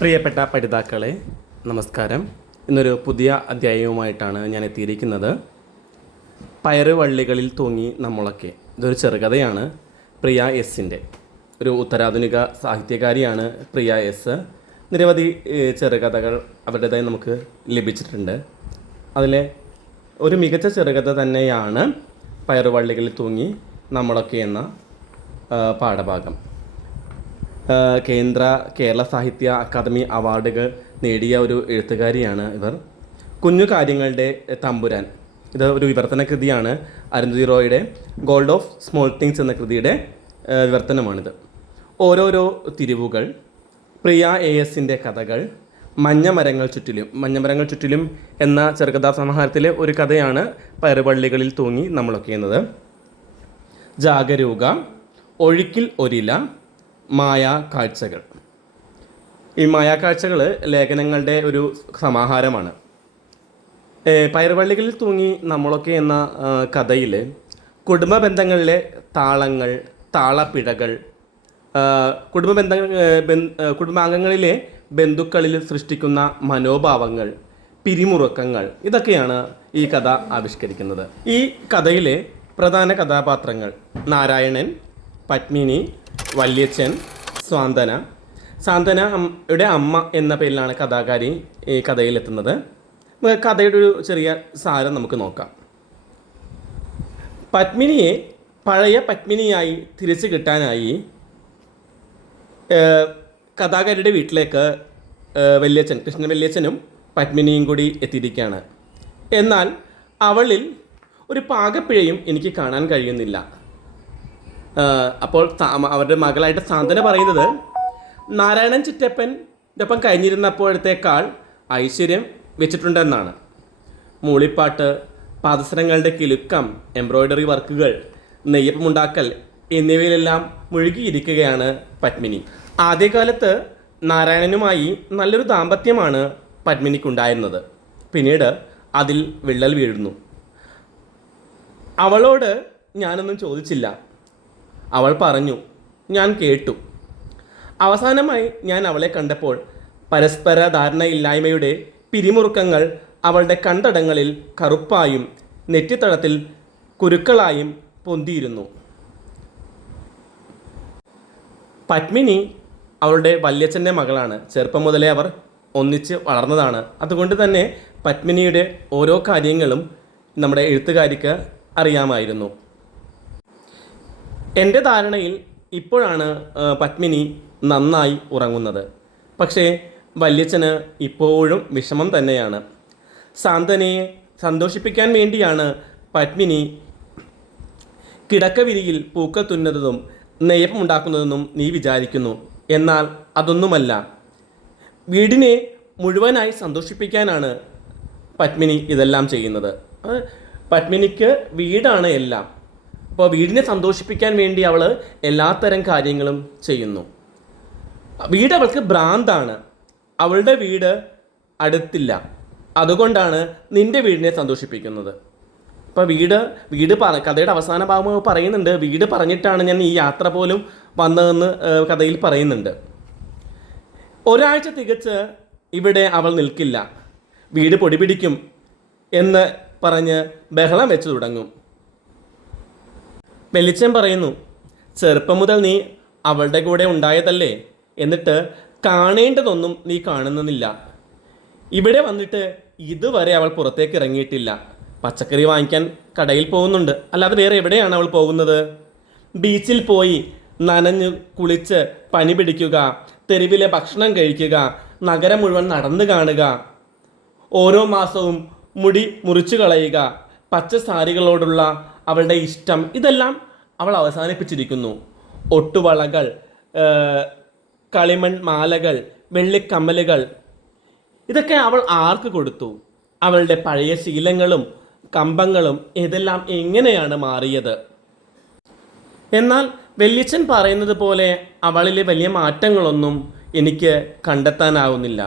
പ്രിയപ്പെട്ട പഠിതാക്കളെ, നമസ്കാരം. ഇന്നൊരു പുതിയ അധ്യായവുമായിട്ടാണ് ഞാൻ എത്തിയിരിക്കുന്നത്. പയറുവള്ളികളിൽ തൂങ്ങി നമ്മളൊക്കെ. ഇതൊരു ചെറുകഥയാണ്. പ്രിയ എസിൻ്റെ ഒരു ഉത്തരാധുനിക സാഹിത്യകാരിയാണ് പ്രിയ എസ്. നിരവധി ചെറുകഥകൾ അവരുടേതായി നമുക്ക് ലഭിച്ചിട്ടുണ്ട്. അതിലെ ഒരു മികച്ച ചെറുകഥ തന്നെയാണ് പയറുവള്ളികളിൽ തൂങ്ങി നമ്മളൊക്കെ എന്ന പാഠഭാഗം. കേരള സാഹിത്യ അക്കാദമി അവാർഡുകൾ നേടിയ ഒരു എഴുത്തുകാരിയാണ് ഇവർ. കുഞ്ഞു കാര്യങ്ങളുടെ തമ്പുരാൻ, ഇത് ഒരു വിവർത്തന കൃതിയാണ്. അരുന്ധതി റോയുടെ ഗോൾഡ് ഓഫ് സ്മോൾ തിങ്സ് എന്ന കൃതിയുടെ വിവർത്തനമാണിത്. ഓരോരോ തിരിവുകൾ, പ്രിയ എ എസിൻ്റെ കഥകൾ, മഞ്ഞമരങ്ങൾ ചുറ്റിലും എന്ന ചെറുകഥാ സമാഹാരത്തിലെ ഒരു കഥയാണ് പയറുവള്ളികളിൽ തൂങ്ങി നമ്മളൊക്കെ എന്നത്. ജാഗരൂക, ഒഴുക്കിൽ ഒരില, മായാക്കാഴ്ചകൾ. ഈ മായാക്കാഴ്ചകൾ ലേഖനങ്ങളുടെ ഒരു സമാഹാരമാണ്. പയറുവള്ളികളിൽ തൂങ്ങി നമ്മളൊക്കെ എന്ന കഥയിൽ കുടുംബ ബന്ധങ്ങളിലെ താളങ്ങൾ, താളപ്പിഴകൾ, കുടുംബാംഗങ്ങളിലെ ബന്ധുക്കളിൽ സൃഷ്ടിക്കുന്ന മനോഭാവങ്ങൾ, പിരിമുറുക്കങ്ങൾ, ഇതൊക്കെയാണ് ഈ കഥ ആവിഷ്കരിക്കുന്നത്. ഈ കഥയിലെ പ്രധാന കഥാപാത്രങ്ങൾ നാരായണൻ, പത്മിനി, വല്യച്ഛൻ, സാന്ത്വനയുടെ അമ്മ എന്ന പേരിലാണ് കഥാകാരി ഈ കഥയിലെത്തുന്നത്. കഥയുടെ ഒരു ചെറിയ സാരം നമുക്ക് നോക്കാം. പത്മിനിയെ പഴയ പത്മിനിയായി തിരിച്ചു കിട്ടാനായി കഥാകാരിയുടെ വീട്ടിലേക്ക് കൃഷ്ണ വല്യച്ഛനും പത്മിനിയും കൂടി എത്തിയിരിക്കുകയാണ്. എന്നാൽ അവളിൽ ഒരു പാകപ്പിഴയും എനിക്ക് കാണാൻ കഴിയുന്നില്ല. അപ്പോൾ അവരുടെ മകളായിട്ട് സാന്ത്വന പറയുന്നത്, നാരായണൻ ചിറ്റപ്പൻ്റെ ഒപ്പം കഴിഞ്ഞിരുന്നപ്പോഴത്തേക്കാൾ ഐശ്വര്യം വെച്ചിട്ടുണ്ടെന്നാണ്. മൂളിപ്പാട്ട്, പാദസരങ്ങളുടെ കിലുക്കം, എംബ്രോയ്ഡറി വർക്കുകൾ, നെയ്യപ്പമുണ്ടാക്കൽ എന്നിവയിലെല്ലാം മുഴുകിയിരിക്കുകയാണ് പത്മിനി. ആദ്യകാലത്ത് നാരായണനുമായി നല്ലൊരു ദാമ്പത്യമാണ് പത്മിനിക്കുണ്ടായിരുന്നത്. പിന്നീട് അതിൽ വിള്ളൽ വീഴുന്നു. അവളോട് ഞാനൊന്നും ചോദിച്ചില്ല. അവൾ പറഞ്ഞു, ഞാൻ കേട്ടു. അവസാനമായി ഞാൻ അവളെ കണ്ടപ്പോൾ പരസ്പര ധാരണയില്ലായ്മയുടെ പിരിമുറുക്കങ്ങൾ അവളുടെ കണ്ടടങ്ങളിൽ കറുപ്പായും നെറ്റിത്തടത്തിൽ കുരുക്കളായും പൊന്തിയിരുന്നു. പത്മിനി അവളുടെ വല്യച്ഛൻ്റെ മകളാണ്. ചെറുപ്പം മുതലേ അവർ ഒന്നിച്ച് വളർന്നതാണ്. അതുകൊണ്ട് തന്നെ പത്മിനിയുടെ ഓരോ കാര്യങ്ങളും നമ്മുടെ എഴുത്തുകാരിക്ക് അറിയാമായിരുന്നു. എൻ്റെ ധാരണയിൽ ഇപ്പോഴാണ് പത്മിനി നന്നായി ഉറങ്ങുന്നത്. പക്ഷേ വല്യച്ഛന് ഇപ്പോഴും വിഷമം തന്നെയാണ്. സാന്ത്വനയെ സന്തോഷിപ്പിക്കാൻ വേണ്ടിയാണ് പത്മിനി കിടക്കവിരിയിൽ പൂക്കൾ തുന്നുന്നതും നെയ്യപ്പമുണ്ടാക്കുന്നതെന്നും നീ വിചാരിക്കുന്നു. എന്നാൽ അതൊന്നുമല്ല. വീടിനെ മുഴുവനായി സന്തോഷിപ്പിക്കാനാണ് പത്മിനി ഇതെല്ലാം ചെയ്യുന്നത്. പത്മിനിക്ക് വീടാണ് എല്ലാം. അപ്പോൾ വീടിനെ സന്തോഷിപ്പിക്കാൻ വേണ്ടി അവൾ എല്ലാത്തരം കാര്യങ്ങളും ചെയ്യുന്നു. വീട് അവൾക്ക് ഭ്രാന്താണ്. അവളുടെ വീട് അടുത്തില്ല. അതുകൊണ്ടാണ് നിൻ്റെ വീടിനെ സന്തോഷിപ്പിക്കുന്നത്. അപ്പോൾ കഥയുടെ അവസാന ഭാഗം പറയുന്നുണ്ട്, വീട് പറഞ്ഞിട്ടാണ് ഞാൻ ഈ യാത്ര പോലും വന്നതെന്ന് കഥയിൽ പറയുന്നുണ്ട്. ഒരാഴ്ച തികച്ച് ഇവിടെ അവൾ നിൽക്കില്ല. വീട് പൊടിപിടിക്കും എന്ന് പറഞ്ഞ് ബഹളം വെച്ച് തുടങ്ങും. വെളിച്ചം പറയുന്നു, ചെറുപ്പം മുതൽ നീ അവളുടെ കൂടെ ഉണ്ടായതല്ലേ, എന്നിട്ട് കാണേണ്ടതൊന്നും നീ കാണുന്നില്ല. ഇവിടെ വന്നിട്ട് ഇതുവരെ അവൾ പുറത്തേക്ക് ഇറങ്ങിയിട്ടില്ല. പച്ചക്കറി വാങ്ങിക്കാൻ കടയിൽ പോകുന്നുണ്ട്, അല്ലാതെ വേറെ എവിടെയാണ് അവൾ പോകുന്നത്? ബീച്ചിൽ പോയി നനഞ്ഞു കുളിച്ച് പനി പിടിക്കുക, തെരുവിലെ ഭക്ഷണം കഴിക്കുക, നഗരം മുഴുവൻ നടന്നു കാണുക, ഓരോ മാസവും മുടി മുറിച്ചു കളയുക, പച്ച സാരികളോടുള്ള അവളുടെ ഇഷ്ടം, ഇതെല്ലാം അവൾ അവസാനിപ്പിച്ചിരിക്കുന്നു. ഒട്ടുവളകൾ, കളിമൺ മാലകൾ, വെള്ളിക്കമ്മലുകൾ, ഇതൊക്കെ അവൾ ആർക്ക് കൊടുത്തു? അവളുടെ പഴയ ശീലങ്ങളും കമ്പങ്ങളും ഇതെല്ലാം എങ്ങനെയാണ് മാറിയത്? എന്നാൽ വല്യച്ഛൻ പറയുന്നത് പോലെ അവളിലെ വലിയ മാറ്റങ്ങളൊന്നും എനിക്ക് കണ്ടെത്താനാവുന്നില്ല.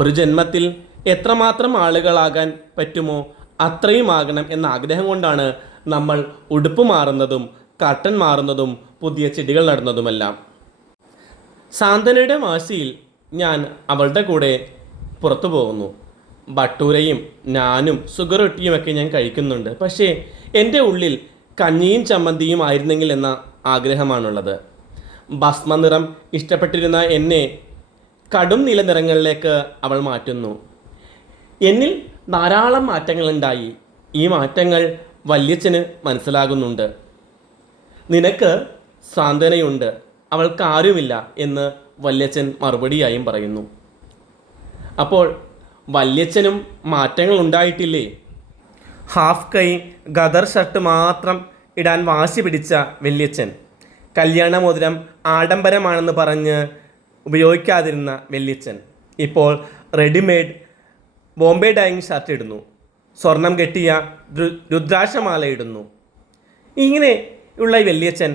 ഒരു ജന്മത്തിൽ എത്രമാത്രം ആളുകളാകാൻ പറ്റുമോ അത്രയും ആകണം എന്ന ആഗ്രഹം കൊണ്ടാണ് നമ്മൾ ഉടുപ്പ് മാറുന്നതും കർട്ടൻ മാറുന്നതും പുതിയ ചെടികൾ നടുന്നതുമെല്ലാം. സാന്ത്വനയുടെ വാശിയിൽ ഞാൻ അവളുടെ കൂടെ പുറത്തു പോകുന്നു. ഭട്ടൂരയും നാനും സുഗർ റൊട്ടിയുമൊക്കെ ഞാൻ കഴിക്കുന്നുണ്ട്. പക്ഷേ എൻ്റെ ഉള്ളിൽ കഞ്ഞിയും ചമ്മന്തിയും ആയിരുന്നെങ്കിൽ എന്ന ആഗ്രഹമാണുള്ളത്. ഭസ്മനിറം ഇഷ്ടപ്പെട്ടിരുന്ന എന്നെ കടും നീല നിറങ്ങളിലേക്ക് അവൾ മാറ്റുന്നു. എന്നിൽ ധാരാളം മാറ്റങ്ങളുണ്ടായി. ഈ മാറ്റങ്ങൾ വല്യച്ഛന് മനസ്സിലാകുന്നുണ്ട്. നിനക്ക് സാന്ത്വനയുണ്ട്, അവൾക്ക് ആരുമില്ല എന്ന് വല്യച്ഛൻ മറുപടിയായും പറയുന്നു. അപ്പോൾ വല്യച്ഛനും മാറ്റങ്ങൾ ഉണ്ടായിട്ടില്ലേ? ഹാഫ് കൈ ഗദർ ഷർട്ട് മാത്രം ഇടാൻ വാശി പിടിച്ച വല്യച്ഛൻ, കല്യാണമോതിരം ആഡംബരമാണെന്ന് പറഞ്ഞ് ഉപയോഗിക്കാതിരുന്ന വല്യച്ഛൻ ഇപ്പോൾ റെഡിമെയ്ഡ് ബോംബെ ഡൈയിങ് ഷർട്ട് ഇടുന്നു, സ്വർണം കെട്ടിയ രുദ്രാക്ഷമാല ഇടുന്നു. ഇങ്ങനെ ഉള്ള ഈ വല്യച്ഛൻ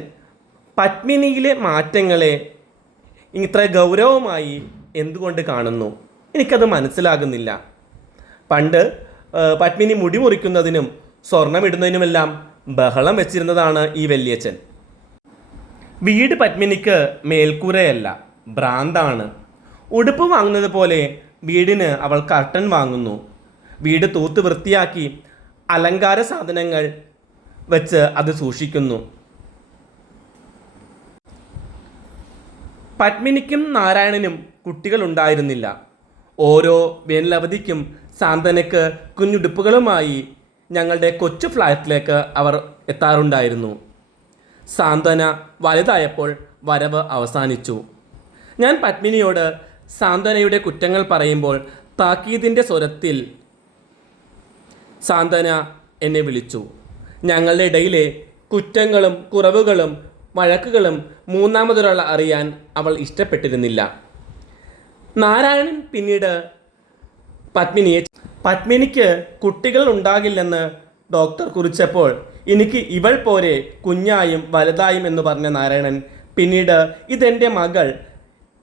പത്മിനിയിലെ മാറ്റങ്ങളെ ഇത്ര ഗൗരവമായി എന്തുകൊണ്ട് കാണുന്നു? എനിക്കത് മനസ്സിലാകുന്നില്ല. പണ്ട് പത്മിനി മുടി മുറിക്കുന്നതിനും സ്വർണമിടുന്നതിനുമെല്ലാം ബഹളം വെച്ചിരുന്നതാണ് ഈ വല്യച്ഛൻ. വീട് പത്മിനിക്ക് മേൽക്കൂരയല്ല, ഭ്രാന്താണ്. ഉടുപ്പ് വാങ്ങുന്നത് പോലെ വീടിന് അവൾ കർട്ടൻ വാങ്ങുന്നു. വീട് തൂത്ത് വൃത്തിയാക്കി അലങ്കാര സാധനങ്ങൾ വെച്ച് അത് സൂക്ഷിക്കുന്നു. പത്മിനിക്കും നാരായണനും കുട്ടികളുണ്ടായിരുന്നില്ല. ഓരോ വേനലവധിക്കും സാന്ത്വനയ്ക്ക് കുഞ്ഞുടുപ്പുകളുമായി ഞങ്ങളുടെ കൊച്ചു ഫ്ലാറ്റിലേക്ക് അവർ എത്താറുണ്ടായിരുന്നു. സാന്ത്വന വലുതായപ്പോൾ വരവ് അവസാനിച്ചു. ഞാൻ പത്മിനിയോട് സാന്ത്വനയുടെ കുറ്റങ്ങൾ പറയുമ്പോൾ താക്കീതിൻ്റെ സ്വരത്തിൽ സാന്ത്വന എന്നെ വിളിച്ചു. ഞങ്ങളുടെ ഇടയിലെ കുറ്റങ്ങളും കുറവുകളും വഴക്കുകളും മൂന്നാമതൊരാൾ അറിയാൻ അവൾ ഇഷ്ടപ്പെട്ടിരുന്നില്ല. നാരായണൻ പിന്നീട് പത്മിനിക്ക് കുട്ടികൾ ഉണ്ടാകില്ലെന്ന് ഡോക്ടർ കുറിച്ചപ്പോൾ എനിക്ക് ഇവൾ പോരെ കുഞ്ഞായും വലുതായും എന്ന് പറഞ്ഞ നാരായണൻ പിന്നീട് ഇതെൻ്റെ മകൾ,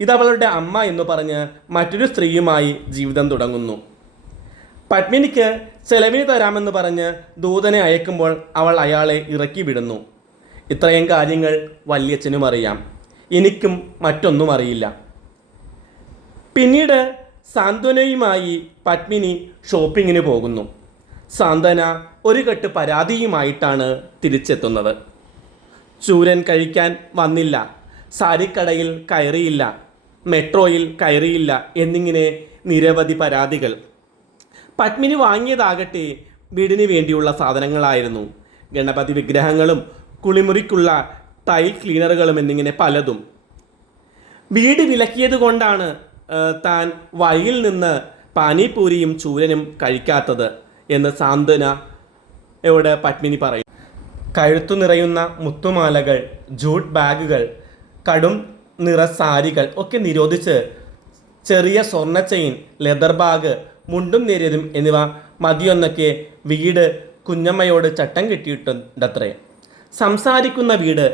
ഇതവളുടെ അമ്മ എന്ന് പറഞ്ഞ് മറ്റൊരു സ്ത്രീയുമായി ജീവിതം തുടങ്ങുന്നു. പത്മിനിക്ക് ചെലവിന് തരാമെന്ന് പറഞ്ഞ് ദൂതനെ അയക്കുമ്പോൾ അവൾ അയാളെ ഇറക്കി വിടുന്നു. ഇത്രയും കാര്യങ്ങൾ വല്യച്ഛനും അറിയാം, എനിക്കും മറ്റൊന്നും അറിയില്ല. പിന്നീട് സാന്ത്വനയുമായി പത്മിനി ഷോപ്പിങ്ങിന് പോകുന്നു. സാന്ത്വന ഒരു കെട്ട് പരാതിയുമായിട്ടാണ് തിരിച്ചെത്തുന്നത്. ചൂരൻ കഴിക്കാൻ വന്നില്ല, സാരിക്കടയിൽ കയറിയില്ല, മെട്രോയിൽ കയറിയില്ല എന്നിങ്ങനെ നിരവധി പരാതികൾ. പത്മിനി വാങ്ങിയതാകട്ടെ വീടിന് വേണ്ടിയുള്ള സാധനങ്ങളായിരുന്നു. ഗണപതി വിഗ്രഹങ്ങളും കുളിമുറിക്കുള്ള ടൈൽ ക്ലീനറുകളും എന്നിങ്ങനെ പലതും. വീട് വിലക്കിയത് കൊണ്ടാണ് താൻ വഴിയിൽ നിന്ന് പാനിപൂരിയും ചൂരനും കഴിക്കാത്തത് എന്ന് സാന്ത്വനയോട് പത്മിനി പറയും. കഴുത്തു നിറയുന്ന മുത്തുമാലകൾ, ജൂട്ട് ബാഗുകൾ, കടും നിറ സാരികൾ ഒക്കെ നിരോധിച്ച് ചെറിയ സ്വർണ്ണ ചെയിൻ, ലെതർ ബാഗ്, മുണ്ടും നേരിയതും എന്നിവ മതിയൊന്നൊക്കെ വീട് കുഞ്ഞമ്മയോട് ചട്ടം കെട്ടിയിട്ടുണ്ടത്രേ. സംസാരിക്കുന്ന വീട്,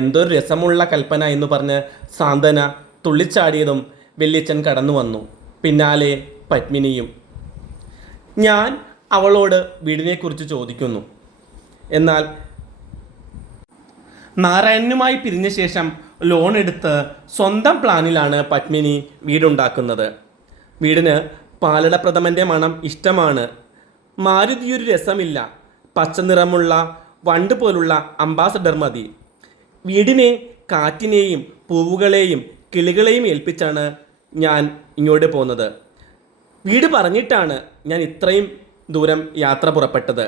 എന്തൊരു രസമുള്ള കൽപ്പന എന്ന് പറഞ്ഞ് സാന്ത്വന തുള്ളിച്ചാടിയതും വല്യച്ഛൻ കടന്നു വന്നു. പിന്നാലെ പത്മിനിയും. ഞാൻ അവളോട് വീടിനെക്കുറിച്ച് ചോദിക്കുന്നു. എന്നാൽ നാരായണനുമായി പിരിഞ്ഞ ശേഷം ലോൺ എടുത്ത് സ്വന്തം പ്ലാനിലാണ് പത്മിനി വീടുണ്ടാക്കുന്നത്. വീടിന് പാലടപ്രഥമൻ്റെ മണം ഇഷ്ടമാണ്. മാരുതിയൊരു രസമില്ല, പച്ച നിറമുള്ള വണ്ട് പോലുള്ള അംബാസഡർ മതി. വീടിനെ കാറ്റിനെയും പൂവുകളെയും കിളികളെയും ഏൽപ്പിച്ചാണ് ഞാൻ ഇങ്ങോട്ട് പോകുന്നത്. വീട് പറഞ്ഞിട്ടാണ് ഞാൻ ഇത്രയും ദൂരം യാത്ര പുറപ്പെട്ടത്.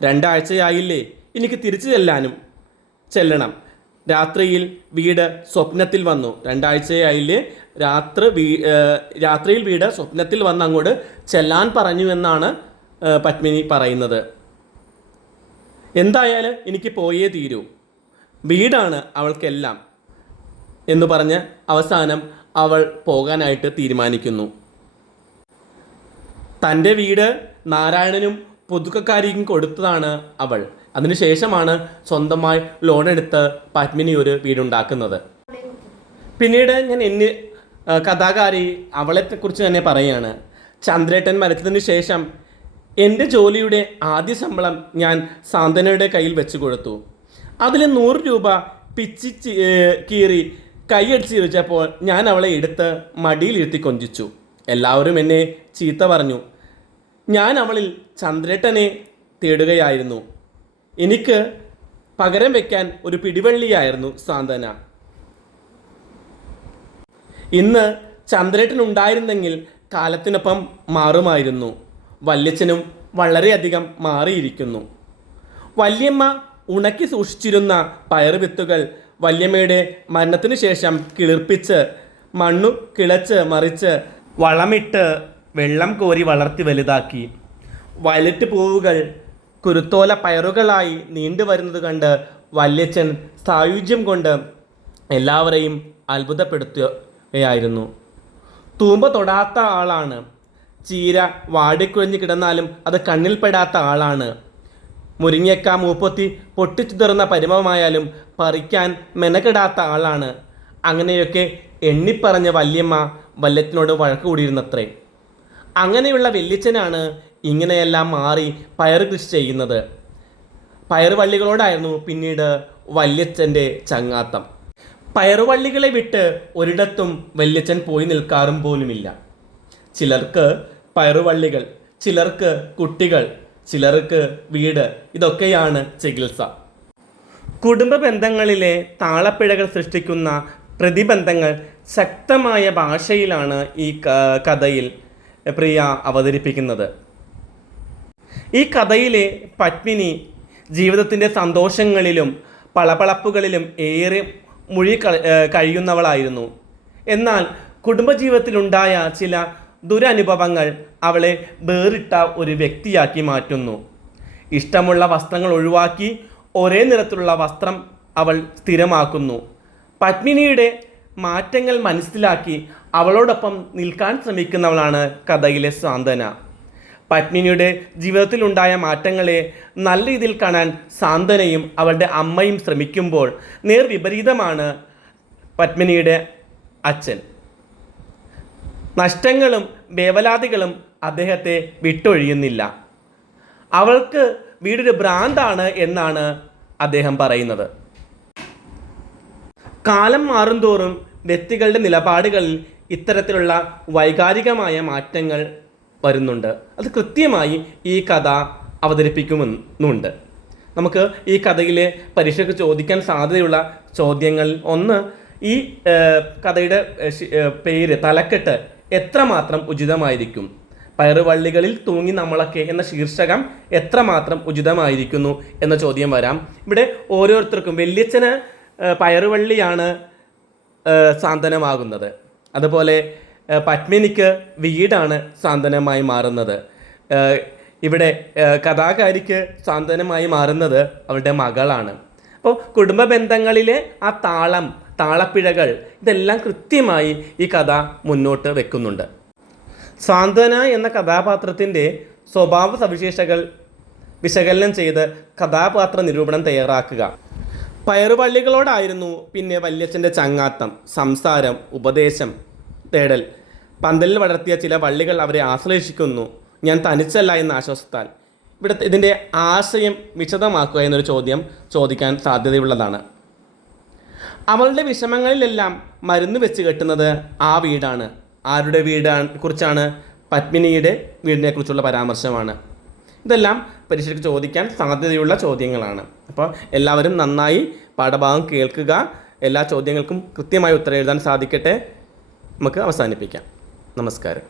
2 ആഴ്ചയായില്ലേ എനിക്ക് തിരിച്ചു ചെല്ലണം. രാത്രിയിൽ വീട് സ്വപ്നത്തിൽ വന്നു. 2 ആഴ്ചയായില്ലേ രാത്രിയിൽ വീട് സ്വപ്നത്തിൽ വന്ന് അങ്ങോട്ട് ചെല്ലാൻ പറഞ്ഞു എന്നാണ് പത്മിനി പറയുന്നത്. എന്തായാലും എനിക്ക് പോയേ തീരൂ, വീടാണ് അവൾക്കെല്ലാം എന്ന് പറഞ്ഞ് അവസാനം അവൾ പോകാനായിട്ട് തീരുമാനിക്കുന്നു. തൻ്റെ വീട് നാരായണനും പുതുക്കക്കാരിക്കും കൊടുത്തതാണ് അവൾ. അതിനുശേഷമാണ് സ്വന്തമായി ലോൺ എടുത്ത് പത്മിനി ഒരു വീടുണ്ടാക്കുന്നത്. പിന്നീട് ഞാൻ കഥാകാരി അവളെക്കുറിച്ച് തന്നെ പറയുകയാണ്. ചന്ദ്രേട്ടൻ മരിച്ചതിന് ശേഷം എൻ്റെ ജോലിയുടെ ആദ്യ ശമ്പളം ഞാൻ സാന്ത്വനയുടെ കയ്യിൽ വെച്ച് കൊടുത്തു. അതിൽ 100 രൂപ പിച്ചി കീറി കൈയടിച്ച് ചോദിച്ചപ്പോൾ ഞാൻ അവളെ എടുത്ത് മടിയിലിരുത്തി കൊഞ്ചിച്ചു. എല്ലാവരും എന്നെ ചീത്ത പറഞ്ഞു. ഞാൻ അവളിൽ ചന്ദ്രേട്ടനെ തേടുകയായിരുന്നു. എനിക്ക് പകരം വെക്കാൻ ഒരു പിടിവള്ളിയായിരുന്നു സാന്ത്വന. ഇന്ന് ചന്ദ്രേട്ടൻ ഉണ്ടായിരുന്നെങ്കിൽ കാലത്തിനൊപ്പം മാറുമായിരുന്നു. വല്യച്ഛനും വളരെയധികം മാറിയിരിക്കുന്നു. വല്യമ്മ ഉണക്കി സൂക്ഷിച്ചിരുന്ന പയറുവിത്തുകൾ വല്യമ്മയുടെ മരണത്തിനു ശേഷം കിളിർപ്പിച്ച് മണ്ണു കിളച്ച് മറിച്ച് വളമിട്ട് വെള്ളം കോരി വളർത്തി വലുതാക്കി. വയലറ്റ് പൂവുകൾ കുരുത്തോല പയറുകളായി നീണ്ടുവരുന്നത് കണ്ട് വല്യച്ഛൻ സായുജ്യം കൊണ്ട് എല്ലാവരെയും അത്ഭുതപ്പെടുത്തുകയായിരുന്നു. തൂമ്പ തൊടാത്ത ആളാണ്. ചീര വാടിക്കുഴഞ്ഞ് കിടന്നാലും അത് കണ്ണിൽപ്പെടാത്ത ആളാണ്. മുരിങ്ങക്ക മൂപ്പൊത്തി പൊട്ടിച്ചുതിർന്ന പരിമമായാലും പറിക്കാൻ മെനക്കെടാത്ത ആളാണ്. അങ്ങനെയൊക്കെ എണ്ണിപ്പറഞ്ഞ വല്യമ്മ വല്യച്ഛനോട് വഴക്ക് കൂടിയിരുന്നത്രേ. അങ്ങനെയുള്ള വല്യച്ഛനാണ് ഇങ്ങനെയെല്ലാം മാറി പയർ കൃഷി ചെയ്യുന്നത്. പയറുവള്ളികളോടായിരുന്നു പിന്നീട് വല്യച്ഛൻ്റെ ചങ്ങാത്തം. പയറുവള്ളികളെ വിട്ട് ഒരിടത്തും വല്യച്ഛൻ പോയി നിൽക്കാറും പോലുമില്ല. ചിലർക്ക് പയറുവള്ളികൾ, ചിലർക്ക് കുട്ടികൾ, ചിലർക്ക് വീട്, ഇതൊക്കെയാണ് ചികിത്സ. കുടുംബ ബന്ധങ്ങളിലെ താളപ്പിഴകൾ സൃഷ്ടിക്കുന്ന പ്രതിബന്ധങ്ങൾ ശക്തമായ ഭാഷയിലാണ് ഈ കഥയിൽ പ്രിയ അവതരിപ്പിക്കുന്നത്. ഈ കഥയിലെ പത്മിനി ജീവിതത്തിൻ്റെ സന്തോഷങ്ങളിലും പളപളപ്പുകളിലും ഏറെ കഴിയുന്നവളായിരുന്നു. എന്നാൽ കുടുംബജീവിതത്തിലുണ്ടായ ചില ദുരനുഭവങ്ങൾ അവളെ വേറിട്ട ഒരു വ്യക്തിയാക്കി മാറ്റുന്നു. ഇഷ്ടമുള്ള വസ്ത്രങ്ങൾ ഒഴിവാക്കി ഒരേ നിറത്തിലുള്ള വസ്ത്രം അവൾ സ്ഥിരമാക്കുന്നു. പത്മിനിയുടെ മാറ്റങ്ങൾ മനസ്സിലാക്കി അവളോടൊപ്പം നിൽക്കാൻ ശ്രമിക്കുന്നവളാണ് കഥയിലെ സാന്ത്വന. പത്മിനിയുടെ ജീവിതത്തിലുണ്ടായ മാറ്റങ്ങളെ നല്ല രീതിയിൽ കാണാൻ സാന്ത്വനയും അവളുടെ അമ്മയും ശ്രമിക്കുമ്പോൾ നേർവിപരീതമാണ് പത്മിനിയുടെ അച്ഛൻ. നഷ്ടങ്ങളും വേവലാതികളും അദ്ദേഹത്തെ വിട്ടൊഴിയുന്നില്ല. അവൾക്ക് വീടൊരു ഭ്രാന്താണ് എന്നാണ് അദ്ദേഹം പറയുന്നത്. കാലം മാറുന്തോറും വ്യക്തികളുടെ നിലപാടുകളിൽ ഇത്തരത്തിലുള്ള വൈകാരികമായ മാറ്റങ്ങൾ വരുന്നുണ്ട്. അത് കൃത്യമായി ഈ കഥ അവതരിപ്പിക്കുന്നുണ്ട്. നമുക്ക് ഈ കഥയിലെ പരീക്ഷയ്ക്ക് ചോദിക്കാൻ സാധ്യതയുള്ള ചോദ്യങ്ങളിൽ ഒന്ന്, ഈ കഥയുടെ പേര്, തലക്കെട്ട് എത്രമാത്രം ഉചിതമായിരിക്കും? പയറുവള്ളികളിൽ തൂങ്ങി നമ്മളൊക്കെ എന്ന ശീർഷകം എത്രമാത്രം ഉചിതമായിരിക്കുന്നു എന്ന ചോദ്യം വരാം. ഇവിടെ ഓരോരുത്തർക്കും വല്യച്ഛന് പയറുവള്ളിയാണ് സാന്ത്വനമാകുന്നത്. അതുപോലെ പത്മിനിക്ക് വീടാണ് സാന്ത്വനമായി മാറുന്നത്. ഇവിടെ കഥാകാരിക്ക് സാന്ത്വനമായി മാറുന്നത് അവളുടെ മകളാണ്. അപ്പോൾ കുടുംബ ബന്ധങ്ങളിലെ ആ താളപ്പിഴകൾ ഇതെല്ലാം കൃത്യമായി ഈ കഥ മുന്നോട്ട് വെക്കുന്നുണ്ട്. സാന്ത്വന എന്ന കഥാപാത്രത്തിൻ്റെ സ്വഭാവ സവിശേഷതകൾ വിശകലനം ചെയ്ത് കഥാപാത്ര നിരൂപണം തയ്യാറാക്കുക. പയറുവള്ളികളോടായിരുന്നു പിന്നെ വല്യച്ഛൻ്റെ ചങ്ങാത്തം, സംസാരം, ഉപദേശം തേടൽ. പന്തലിൽ വളർത്തിയ ചില വള്ളികൾ അവരെ ആശ്ലേഷിക്കുന്നു. ഞാൻ തനിച്ചല്ല എന്ന ആശ്വാസത്താൽ. ഇവിടെ ഇതിൻ്റെ ആശയം വിശദമാക്കുക എന്നൊരു ചോദ്യം ചോദിക്കാൻ സാധ്യതയുള്ളതാണ്. അവളുടെ വിഷമങ്ങളിലെല്ലാം മരുന്ന് വെച്ച് കെട്ടുന്നത് ആ വീടാണ്. ആരുടെ വീടാണ് കുറിച്ചാണ്? പത്മിനിയുടെ വീടിനെ കുറിച്ചുള്ള പരാമർശമാണ്. ഇതെല്ലാം പരീക്ഷയ്ക്ക് ചോദിക്കാൻ സാധ്യതയുള്ള ചോദ്യങ്ങളാണ്. അപ്പോൾ എല്ലാവരും നന്നായി പാഠഭാഗം കേൾക്കുക. എല്ലാ ചോദ്യങ്ങൾക്കും കൃത്യമായി ഉത്തരം എഴുതാൻ സാധിക്കട്ടെ. നമുക്ക് അവസാനിപ്പിക്കാം. നമസ്കാരം.